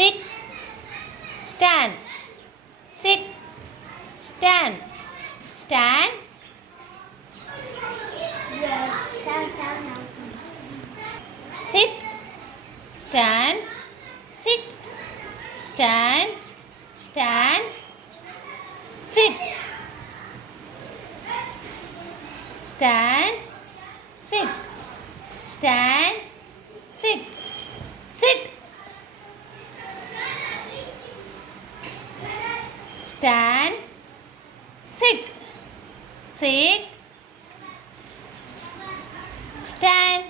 Sit, stand, sit, stand, stand, sit, stand, sit, stand, stand, sit, stand, sit, stand, sit, sit, stand, sit, sit, stand,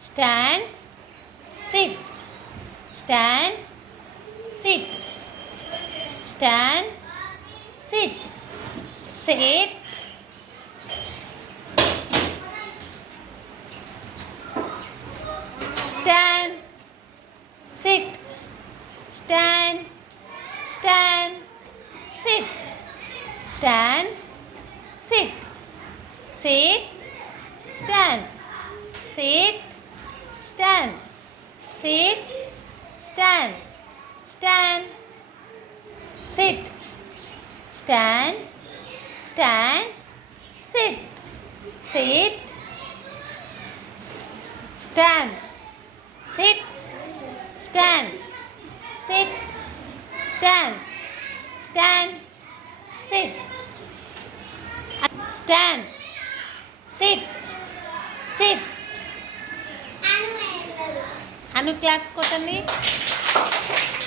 stand, sit, stand, sit, stand, sit, sit, stand, sit, stand, stand, sit, stand, sit, sit, stand, sit, stand, sit, stand, stand, sit, stand, stand, sit, sit, stand, sit, stand, sit, stand, stand, sit, stand, sit, sit. అను claps కొట్టండి.